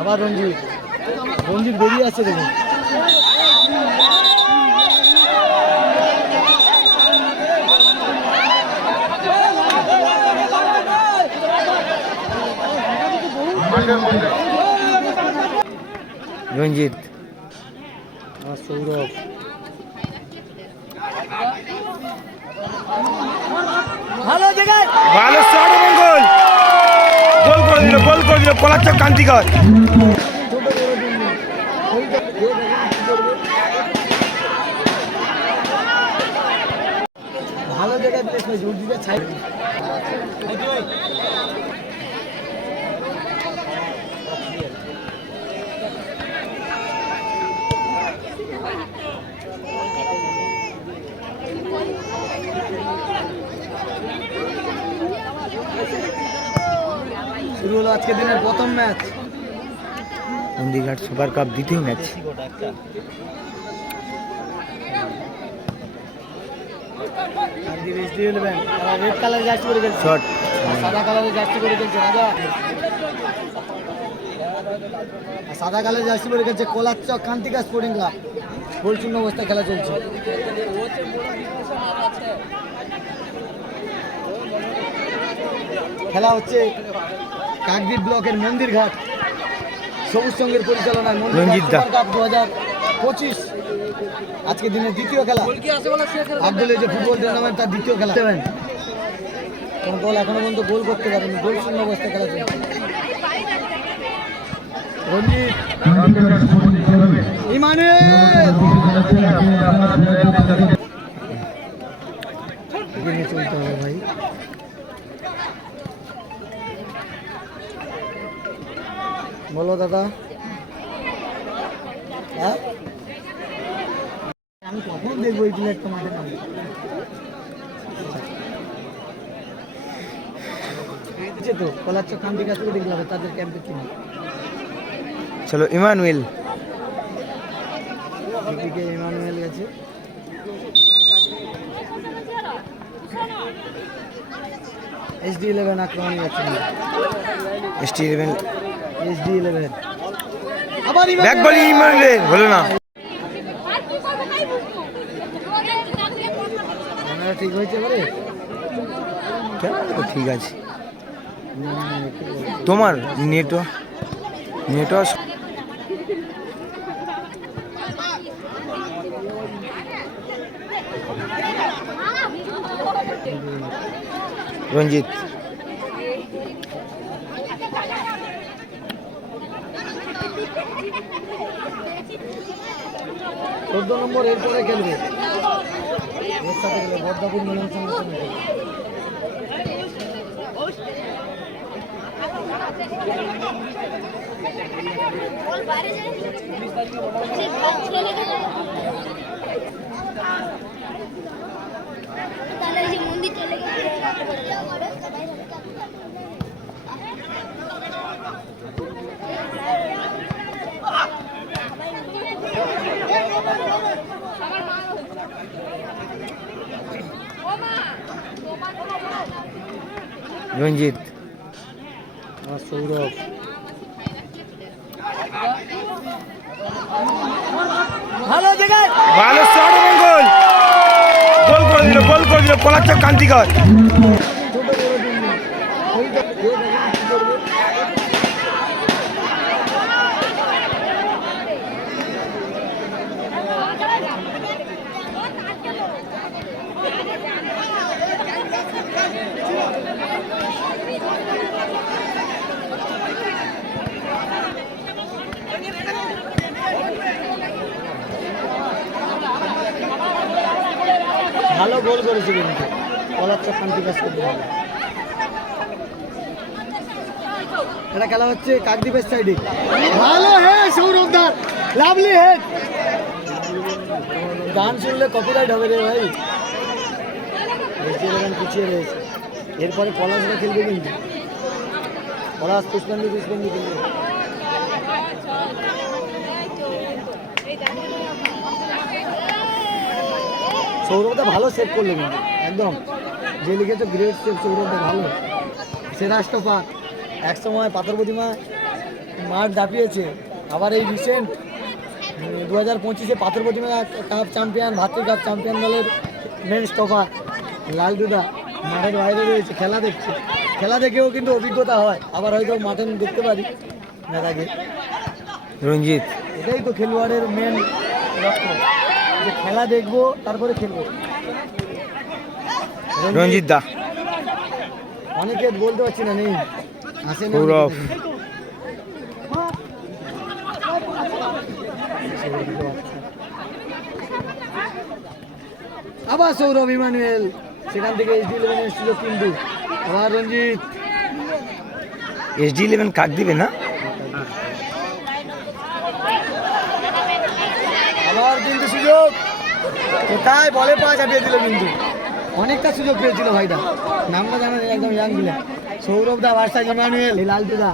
আবার রঞ্জিত। রঞ্জিত বেরিয়ে আসছে দেখুন। রঞ্জিত। আর সৌরভ। ভালো জায়গায়। ভালো শট করে পলাচক কান্তিকর। ভালো জায়গায় প্লেস হয়েছে উর্জিতে ছাই শুরু হলো আজকে দিনের প্রথম ম্যাচ? নন্দীঘাট সুপার কাপ দ্বিতীয় ম্যাচ। রেড কালার জার্সি করে খেলছে। শট সাদা কালারের জার্সি করে খেলছে রাজা। সাদা কালার জার্সি করে খেলছে কোলাচক কান্তিকা স্পোর্টিং ক্লাব গোল শূন্য অবস্থায় খেলা চলছে। খেলা হচ্ছে কাকদ্বীপ ব্লকের মন্দির ঘাট সবুজ সঙ্গের পরিচালনায় মন্দির। কাপ দু। হাজার পঁচিশ। আজকে দিনের দ্বিতীয় খেলা। আব্দুল যে ফুটবল টুর্নামেন্ট তার দ্বিতীয় খেলা। সেভেন কোন দল এখনও পর্যন্ত গোল করতে পারেনি। গোল শূন্য অবস্থায় খেলা চলছে ইমানুয়েল এগিয়ে চলতে হবে ভাই বলো দাদা। হ্যাঁ? আমি কখন দেখব এই নামে হচ্ছে তো? কলাচ্চ কান্তি কাছ থেকে দেখলাম তাদের ক্যাম্পের টিম চলো ইমানুয়েল। এদিকে ইমানুয়েল গেছে। এইচডি ইলেভেন আক্রমণ যাচ্ছে এসটি ইলেভেন এইচডি ইলেভেন আবার ব্যাক বলি ইমানুয়েল হলো না। ক্যামেরা ঠিক হয়েছে এবারে কেন? ঠিক আছে। তোমার নেটওয়ার্ক নেটওয়ার্ক রঞ্জিত। চোদ্দ নম্বর এরপরে খেলবে। বদ্দাপুর মিলন সঙ্গে তাহলে মন্দির চলে গেছে রঞ্জিত। সৌরভ ভালো জায়গায়। ভালো শট এবং গোল গোল করে দিল গোল করে দিল পলাচ্চক কান্তিকর ছোট বড় দুর্নীতি। ওইটা এ দেখুন কি করবে। ভালো গোল করেছে কিন্তু। পলাচ্চক কান্তি কাজ করতে হবে। এটা খেলা হচ্ছে কাকদ্বীপের সাইডে ভালো হে সৌরভ দাস। লাভলি হেড গান শুনলে কপিরাইট হবে রে ভাই। পিছিয়ে রয়েছে। এরপরে পলাশরা খেলবে কিন্তু। পলাশ পুষ্পান্ডি পুষ্পান্ডি খেলবে। সৌরভটা ভালো সেভ করল কিন্তু একদম। যে লিখেছে গ্রেট সেভ সৌরভটা ভালো। সেরা স্টপার এক সময় পাথর প্রতিমা মাঠ দাপিয়েছে। আবার এই রিসেন্ট দু হাজার পঁচিশে পাথর প্রতিমা কাপ চ্যাম্পিয়ন ভাতৃ কাপ চ্যাম্পিয়ন দলের মেন স্টপার লালদুদা মাঠের বাইরে রয়েছে খেলা দেখছে। খেলা দেখেও কিন্তু অভিজ্ঞতা হয়। আবার হয়তো মাঠে দেখতে পারি দাদাকে রঞ্জিত। এটাই তো খেলোয়াড়ের মেন লক্ষ্য। খেলা দেখব তারপরে খেলব। রঞ্জিত। দা। অনেকে বলতে পারছি না নেই। আসে। আবার সৌরভ ইমানুয়েল সেখান থেকে এইচডি ইলেভেনের সুযোগ কিন্তু আবার রঞ্জিত। এসডি ইলেভেন কাক দিবে না আবার কিন্তু সুযোগ কোথায় বলে পা চাপিয়ে দিল কিন্তু। অনেকটা সুযোগ পেয়েছিল ভাইটা। নামটা জানা একদম ইয়াং দিলে সৌরভ দা বার্সা ইমানুয়েল, লালটু দা।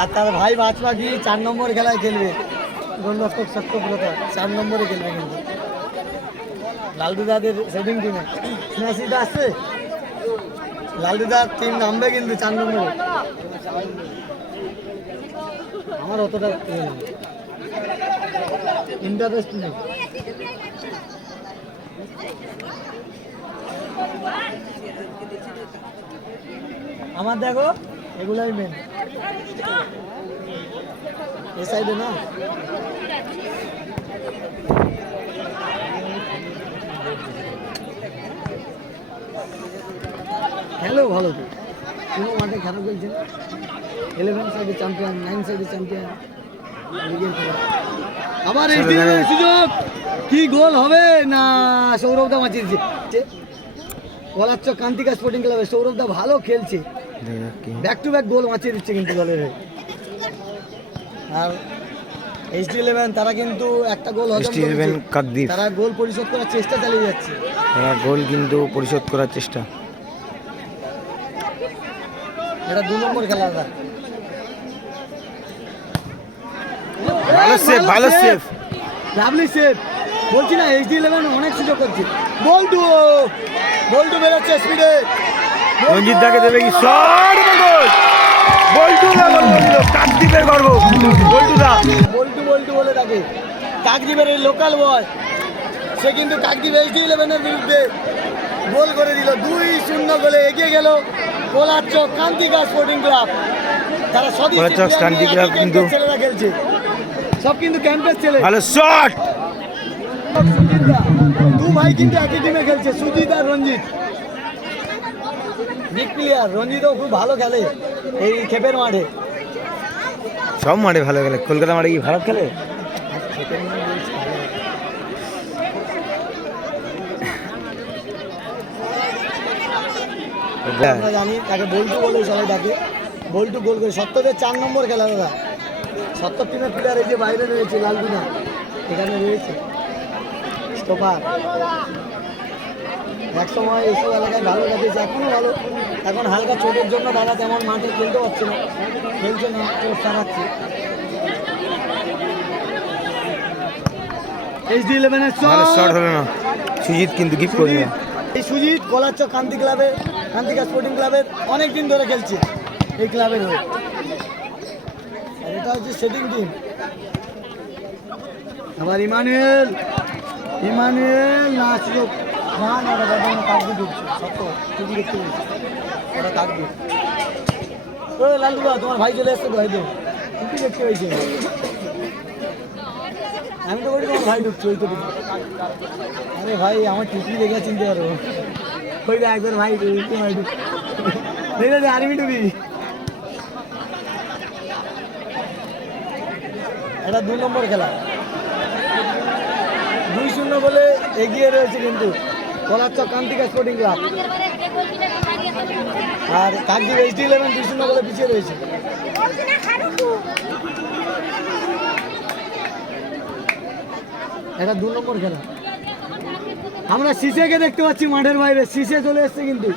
আর তার ভাই বাজপা কি চার নম্বর খেলায় খেলবে। গোলরক্ষক সত্যব্রত চার নম্বরে খেলবে কিন্তু। লালটু দাদের সেটিং টিমে স্ন্যাসিটা আসছে। লালটু টিম নামবে কিন্তু চার নম্বরে। আমার অতটা ইন্টারেস্ট নেই। আমার দেখো এগুলাই মেন এ সাইডে না? খেলো ভালো তো। কোনো মাঠে খারাপ খেলছে ইলেভেন সাইডে চ্যাম্পিয়ন নাইন সাইডে চ্যাম্পিয়ন লিগের খেলা আবার এই সুযোগ। কি গোল হবে? না সৌরভ দা মাচিয়েছে বলাচ্ছ কান্তিকা স্পোর্টিং ক্লাবে সৌরভ দা ভালো খেলছে। ব্যাক টু ব্যাক গোল মাচিয়ে দিচ্ছে কিন্তু দলের। আর এইচডি ইলেভেন তারা কিন্তু একটা গোল এসডি ইলেভেন কাকদ্বীপ। তারা গোল পরিশোধ করার চেষ্টা চালিয়ে যাচ্ছে। তারা গোল কিন্তু পরিশোধ করার চেষ্টা। এটা দু নম্বর খেলা দাদা ভালো সেভ ভালো সেভ লাভলি সেভ বলছি না এইচডি ইলেভেন অনেক সুযোগ করছে। বল্টু বল্টু বেরোচ্ছে স্পিডে। রঞ্জিত দাকে দেবে কি? Shot goal! বল্টু দা গোল দিল কাকদ্বীপের গর্ব। বল্টু দা। বল্টু বল্টু বলে তাকে কাকদ্বীপের এই লোকাল বয় সে কিন্তু কাকদ্বীপ এইচডি ইলেভেনের বিরুদ্ধে গোল করে দিল। দুই শূন্য গোলে এগিয়ে গেল কোলারচক কান্তিকা স্পোর্টিং ক্লাব তারা সদী কোলারচক কান্তি ক্লাব কিন্তু- ছেলেরা খেলছে। সব কিন্তু ক্যাম্পের ছেলে। ভালো শট ভাই কিন্তু একই টিমে খেলছে সুজিত আর রঞ্জিত। বিগ প্লেয়ার রঞ্জিতও খুব ভালো খেলে এই খেপের মাঠে। সব মাঠে ভালো খেলে। কলকাতা মাঠে কি খারাপ খেলে? আমরা জানি তাকে বল্টু বলে সবাই ডাকে। বল্টু গোল করে সত্তরের চার নম্বর খেলা দাদা। সত্তর টিমের প্লেয়ার এই যে বাইরে রয়েছে লালটুনা এখানে রয়েছে। স্টোপার এক সময় এইসব এলাকায় ভালো কাটিয়েছে এখনও ভালো। এখন হালকা চোটের জন্য দাদা তেমন মাঠে খেলতে পারছে না খেলছে না চোট সারাচ্ছে। এইচডি ইলেভেনের শট হলো না। সুজিত কিন্তু গিফট করে এই সুজিত কান্তি ক্লাবে কান্তিকা স্পোর্টিং ক্লাবের অনেক দিন ধরে খেলছে এই ক্লাবের হয়ে। আর এটা হচ্ছে সেটিং টিম আবার ইমানুয়েল। ইমানুয়েল না সুযোগ না না ওটা বর্তমানে ঢুকছে সত্য, ঠিকই দেখতে কাকদি ও লালুদা তোমার ভাই চলে এসছে ভাই তো ঠিকই দেখতে পেয়েছি। আমি তো বলি, তোমার ভাই ঢুকছে, ওই তো আরে ভাই, আমার টুপি দেখে চিনতে পারব ওই একবার ভাই ঢুকছে ভাই ঢুকছে। আর্মি এটা দু নম্বর খেলা। বলে এগিয়ে রয়েছে কিন্তু। কলারচক কান্তিকা স্পোর্টিং ক্লাব আর কাকদ্বীপ এইচডি ইলেভেন দুই শূন্য বলে পিছিয়ে রয়েছে। এটা দু নম্বর খেলা। আমরা সিসেকে দেখতে পাচ্ছি মাঠের বাইরে। সিসে চলে এসছে কিন্তু।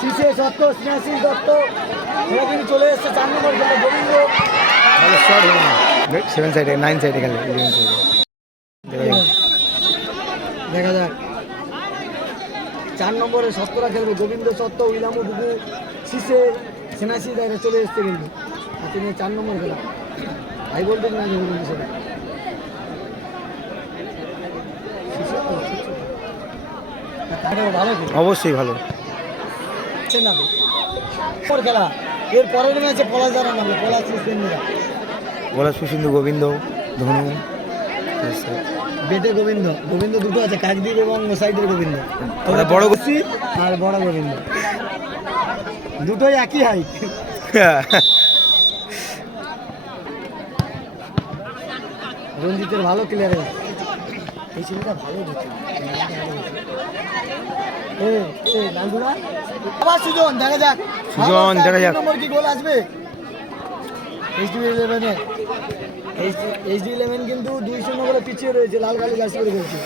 সিসে সত্য স্নেহাশিস দত্ত এরা কিন্তু চলে এসছে চার নম্বর খেলা। গোবিন্দ। সেভেন সাইডে, নাইন সাইডে খেলে দেখা যাক চার নম্বরে সত্তরা খেলবে গোবিন্দ সত্য উইলামু ডুবু সিসে সেনাসি এরা চলে এসছে কিন্তু। তিনি চার নম্বর খেলা। হাই ভোল্টেজ ম্যাচ হবে কিন্তু সেটা। অবশ্যই ভালো। খেলা। এর পরের ম্যাচে পলাশ দ্বারা নামবে পলাশ বলা সুসিন্দু গোবিন্দ ধনু। বেটে গোবিন্দ। গোবিন্দ দুটো আছে কাকদ্বীপ এবং সাইডের গোবিন্দ। ওটা বড় গোসি আর বড় গোবিন্দ। দুটোই একই হাইট রঞ্জিতের ভালো প্লেয়ার এই ছেলেটা ভালো নান্দুরা? আবার সুজন দেখা যাক। সুজন, দেখা যাক। নম্বর কি গোল আসবে? এইচডি ইলেভেন কিন্তু দুই শূন্য করে পিছিয়ে রয়েছে লাল কালি গাছ করে রয়েছে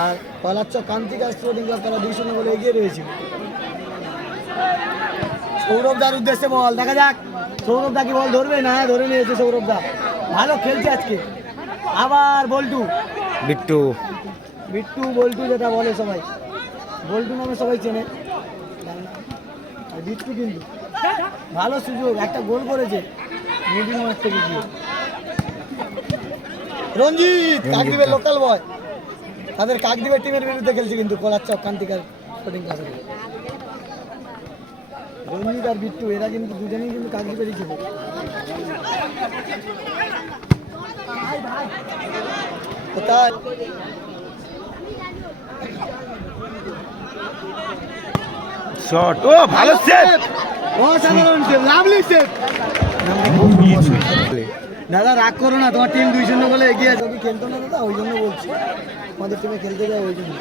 আর পলাচ্চ কান্তিকা স্পোর্টিং ক্লাব তারা দুই শূন্য করে এগিয়ে রয়েছে। সৌরভ দার উদ্দেশ্যে বল দেখা যাক। সৌরভ দা কি বল ধরবে? না ধরে নিয়েছে সৌরভ দা। ভালো খেলছে আজকে। আবার বল্টু। বিট্টু। বিট্টু বল্টু যেটা বলে সবাই। বল্টু নামে সবাই চেনে। বিট্টু কিন্তু। ভালো সুযোগ একটা গোল করেছে। মিডিল মাঠ থেকে গিয়ে। রঞ্জিত কাকদ্বীপের লোকাল বয় তাদের কাকদ্বীপের টিমের বিরুদ্ধে খেলছে কিন্তু কলাচ্চক কান্তিকার স্পোর্টিং ক্লাবে রঞ্জিত আর বিট্টু এরা কিন্তু দুজনেই কিন্তু কাকদ্বীপেরই ছিল কোথায়? শট ও ভালো সেভ অসাধারণ সেভ লাভলি সেভ দাদা রাগ করো না তোমার টিম দুই শূন্য বলে এগিয়ে আছে। খেলতো না দাদা? ওই জন্য বলছি। আমাদের টিমে খেলতে যাও ওই জন্য।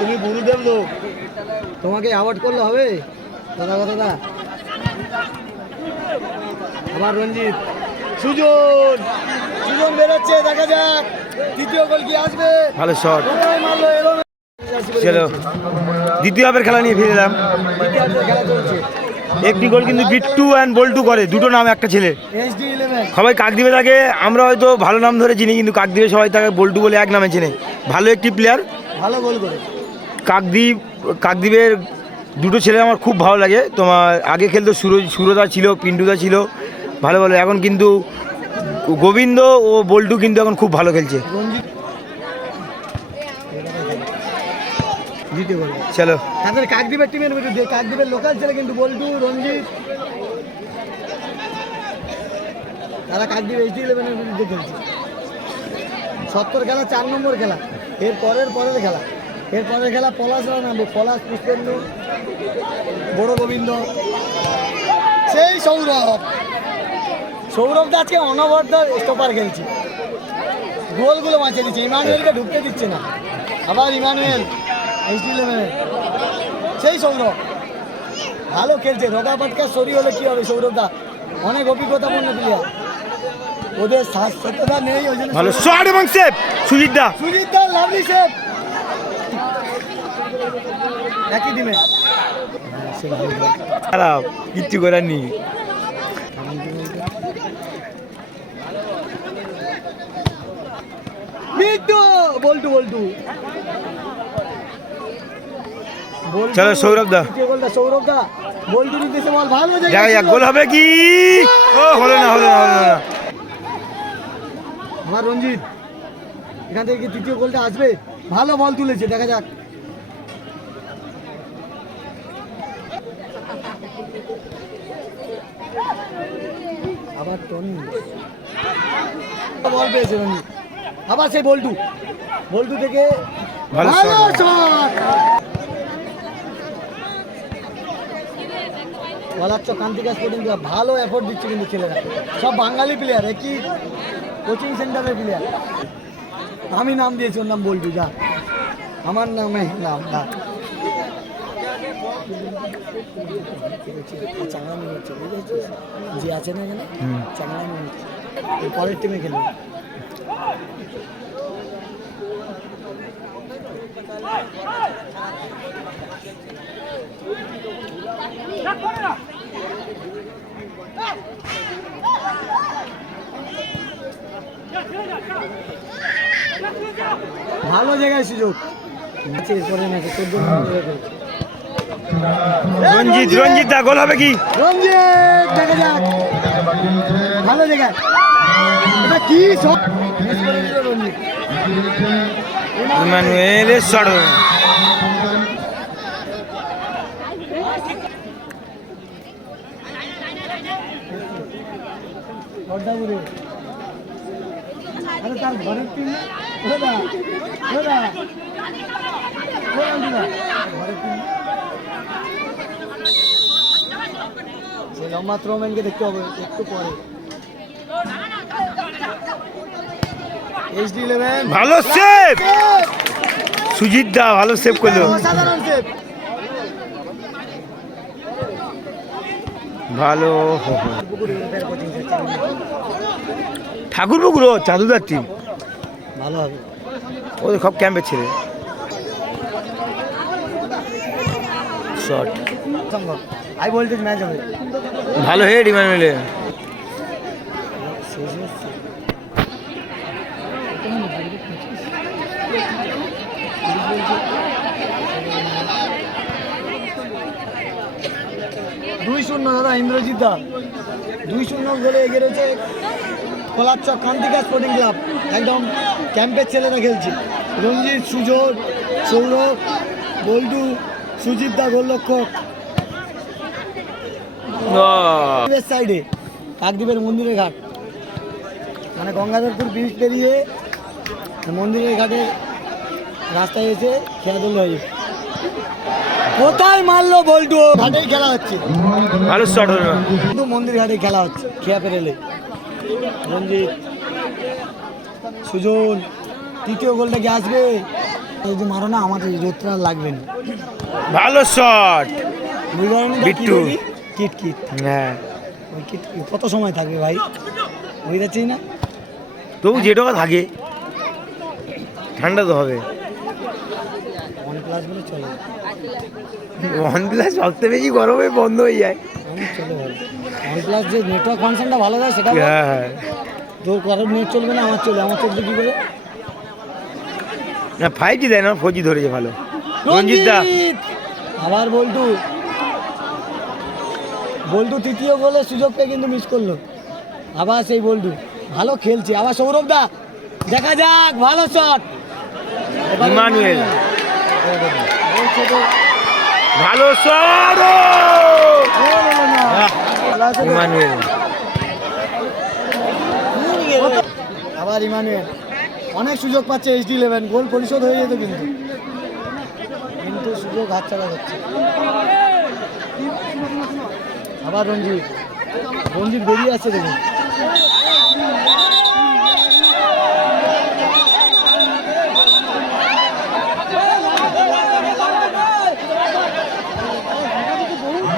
তুমি গুরুদেব লোক। তোমাকে অ্যাওয়ার্ড করলে হবে? দাদা কথা দা আবার রঞ্জিত। সুজন! সুজন বেরোচ্ছে দেখা যাক। তৃতীয় গোল কি আসবে? ভালো শট মারলো এলো দ্বিতীয় হাফের খেলা নিয়ে ফিরে এলাম। দ্বিতীয়ার্ধের খেলা চলছে। একটি গোল কিন্তু বিট্টু অ্যান্ড বল্টু করে দুটো নাম একটা ছেলে। সবাই কাকদ্বীপে থাকে আমরা হয়তো ভালো নাম ধরে চিনি কিন্তু কাকদ্বীপে সবাই তাকে বল্টু বলে এক নামে চেনে। ভালো একটি প্লেয়ার ভালো গোল করে। কাকদ্বীপ কাকদ্বীপের দুটো ছেলে আমার খুব ভালো লাগে। তোমার আগে খেলতো সুরজ সুরদা ছিল পিন্টুদা ছিল ভালো ভালো। এখন কিন্তু গোবিন্দ ও বল্টু কিন্তু এখন খুব ভালো খেলছে। জিতে গেল চলো। তাদের কাকদ্বীপের টিমের বিরুদ্ধে কাকদ্বীপের লোকাল ছেলে কিন্তু বল্টু রঞ্জিত। তারা কাকদ্বীপ এইচডি ইলেভেনের বিরুদ্ধে খেলছে। সত্তর খেলা চার নম্বর খেলা। এর পরের পরের খেলা। এর পরের খেলা পলাশরা নামবে। পলাশ পুষ্পেন্দু বড় গোবিন্দ। সেই সৌরভ। সৌরভ দা আজকে অনবদ্য স্টপার খেলছে। গোলগুলো বাঁচিয়ে দিচ্ছে। ইমানুয়েলকে ঢুকতে দিচ্ছে না। আবার ইমানুয়েল। এইচডি সেই সৌরভ। ভালো খেলছে রোগা পাটকা সরি হলে কি হবে সৌরভ দা? অনেক অভিজ্ঞতাপূর্ণ প্লেয়ার ওদের স্বাস্থ্যতা নেই ওই জন্য ভালো শট এবং save Sujit da. Sujit da lovely save একই টিমে খারাপ কিচ্ছু করার নেই। বল্টু বল্টু বল্টু। চলো, সৌরভ দা। সৌরভ দা। গোল হবে কি? ও হলো না হলো না হলো না। আমার রঞ্জিত এখান থেকে তৃতীয় গোলটা আসবে? ভালো বল তুলেছে দেখা যাক। আবার টনি। বল পেয়েছে রঞ্জিত। আবার সেই বল্টু। বল্টু থেকে ভালো ভালো বলাচ্ছ কান্তিকা স্পোর্টিং ক্লাব ভালো এফোর্ট দিচ্ছে কিন্তু ছেলেরা। সব বাঙালি প্লেয়ার একই কোচিং সেন্টারের প্লেয়ার আমি নাম দিয়েছি ওর নাম বলবি যা। আমার নামে নাম না চাঙামি হচ্ছে বুঝেছিস? যে আছে না এখানে। চাঙামি হচ্ছে। পরের টিমে খেলবে। ভালো জায়গায় সুযোগ। রঞ্জিত রঞ্জিত দা গোল হবে কি? রঞ্জিত দেখা যাক। ভালো জায়গায় এটা কি সব মিস করে দিল রঞ্জিত ইমানুয়েলের শট খড়দাপুরে আরে তার ঘরের টিম ঘরের টিম সেই লম্বা দেখতে হবে একটু পরে। এইচডি ইলেভেন ভালো সেভ সুজিত দা ভালো সেভ করল। অসাধারণ সেভ ভালো ঠাকুর পুকুর ও চাঁদুদার টিম ভালো হবে। ওদের সব ক্যাম্পের ছেলে শট ভালো। হে ডিমান্ড শেষ হচ্ছে দুই শূন্য দাদা ইন্দ্রজিৎ দা। দুই শূন্য গোলে এগিয়ে রয়েছে কোলাপচক কান্তিকা স্পোর্টিং ক্লাব একদম ক্যাম্পের ছেলেরা খেলছে। রঞ্জিত সুজোর সৌরভ বল্টু সুজিত দা গোলরক্ষক। সাইডে কাকদ্বীপের মন্দিরের ঘাট। মানে গঙ্গাধরপুর ব্রিজ পেরিয়ে মন্দিরের ঘাটে রাস্তায় এসে খেলা ধরলে হয়ে যাবে। কোথায় মারলো বল্টু? ঘাটেই খেলা হচ্ছে। ভালো শট হলো। না কিন্তু মন্দির ঘাটে খেলা হচ্ছে খেয়া পেরেলে। রঞ্জিত সুজন তৃতীয় গোলটা কি আসবে। যদি মারো না আমার এই রোদটা লাগবে না। ভালো শট বিট্টু। Kit kit. হ্যাঁ। ওই কিট কত সময় থাকবে ভাই? বুঝতে পারছিস না? তবু যেটা থাকে ঠান্ডা তো হবে। ওয়ান প্লাস বলে চলে। ওয়ান প্লাস সবচেয়ে বেশি গরমে বন্ধ হয়ে যায়। ওয়ান প্লাস যে নেটওয়ার্ক ফাংশনটা ভালো দেয় সেটা হ্যাঁ। হ্যাঁ তোর কারোর নেট চলবে না আমার চলে আমার চলবে কি করে? না ফাইভ জি দেয় না ফোর জি ধরেছে ভালো। রঞ্জিত দা। আবার বল্টু। বল্টু তৃতীয় গোলে সুযোগ পেয়ে কিন্তু মিস করল। আবার সেই বল্টু। ভালো খেলছে। আবার সৌরভ দা। দেখা যাক ভালো শট ইমানুয়েল। ভালো ইমানুয়েল। আবার ইমানুয়েল। অনেক সুযোগ পাচ্ছে এইচডি ইলেভেন গোল পরিশোধ হয়ে যেত কিন্তু। কিন্তু সুযোগ হাতছাড়া হচ্ছে। আবার রঞ্জিত। রঞ্জিত বেরিয়ে আসছে দেখুন।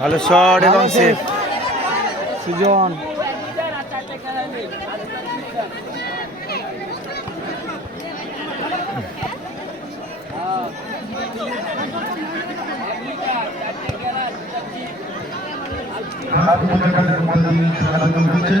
ভালো শট এবং সেভ সুজন। হাত মোটাকালের মধ্যে খেলাধুলা হচ্ছে